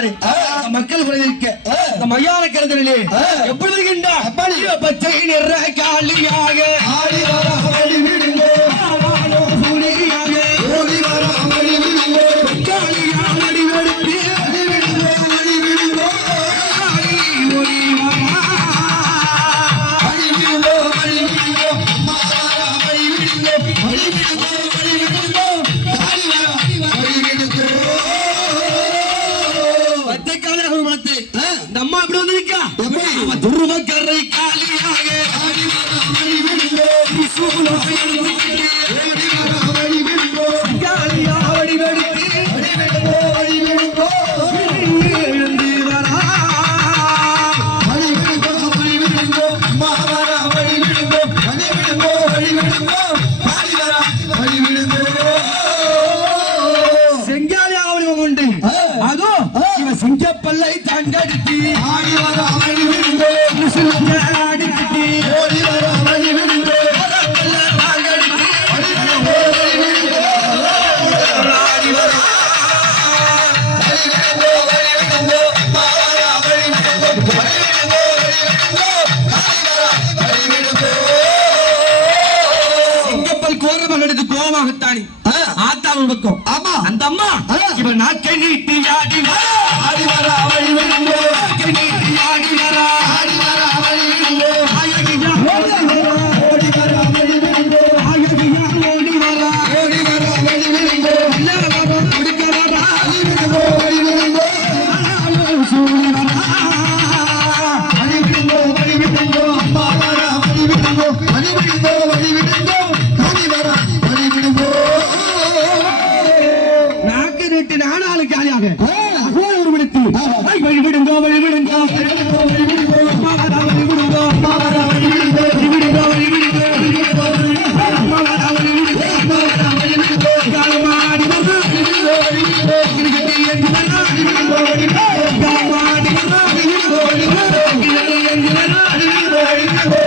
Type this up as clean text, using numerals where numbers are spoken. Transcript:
வருகிறாரு மக்கள் குறைக்க மையான கருதலிலே எப்படி வருகின்ற பச்சை நிற காலியாக ஆடி வர அமளி விடுங்க ஓடி வர அமளி விடுங்க காலியாக அடி வெடுத்து அடி விடுங்க அடி விடுங்க ஓடி வர அடி விடுங்க அடி விடுங்க அடி விடுங்க அடி விடுங்க அடி விடுங்க காலி வர அடி விடுங்க பச்சைக்கால மனத்தை இந்த அம்மா அப்படி வந்து நிக்கா துருவ கரை காலியாக ஆடி வர அமளி விடுங்க சூலோ ஓடி வர அமளி விடுங்க காலியா அடி வெடுத்து அடி விடுங்க அடி விடுங்க எழுந்து வர அடி விடுங்க அமளி விடுங்க அம்மா வர அமளி விடுங்க அடி விடுங்க அடி விடுங்க காலி வர அடி விடுங்க செங்காலியா அவனும் உண்டு அதோ இவன் சிங்கப்பல்லை தங்கடித்து ஆடி வர அமளி விடுங்க அடிக்கட்டி ஓடி வர அமளி விடுங்க கோபமாகத்தானி ஆத்தாவும் பக்கம் ஆமா அந்த அம்மா இவன் நாக்கை நீட்டி ஆடி ஆடி வர அவளி விடுங்க நாக்கை நீட்டி ஆடி வர ஆடி வர அவளி விடுங்க ஆயகியா ஓடி வர அவளி விடுங்க ஆயகியா ஓடி வர அவளி விடுங்க எல்லாரும் குடிக்க வர அவளி விடுங்க அவளி விடுங்க சூடி வர அவளி விடுங்க அவளி விடுங்க அம்மா வர அவளி விடுங்க அவளி விடுங்க அவளி விடுங்க காலி வர அவளி விடுங்க நாக்கு நீட்டி நானாலு காலியாக ஒரு விடுத்து வழி விடுங்க வழி விடுங்க வழி விடுங்க அம்மா வர வழி விடுங்க அம்மா வர வழி விடுங்க வழி விடுங்க வழி விடுங்க அம்மா வர வழி விடுங்க அம்மா வர வழி விடுங்க காலமாடி வர வழி விடுங்க வழி விடுங்க கிரிக்கெட் எங்க வர வழி விடுங்க வழி விடுங்க காலமாடி வர வழி விடுங்க வழி விடுங்க கிரிக்கெட் எங்க வர வழி விடுங்க வழி விடுங்க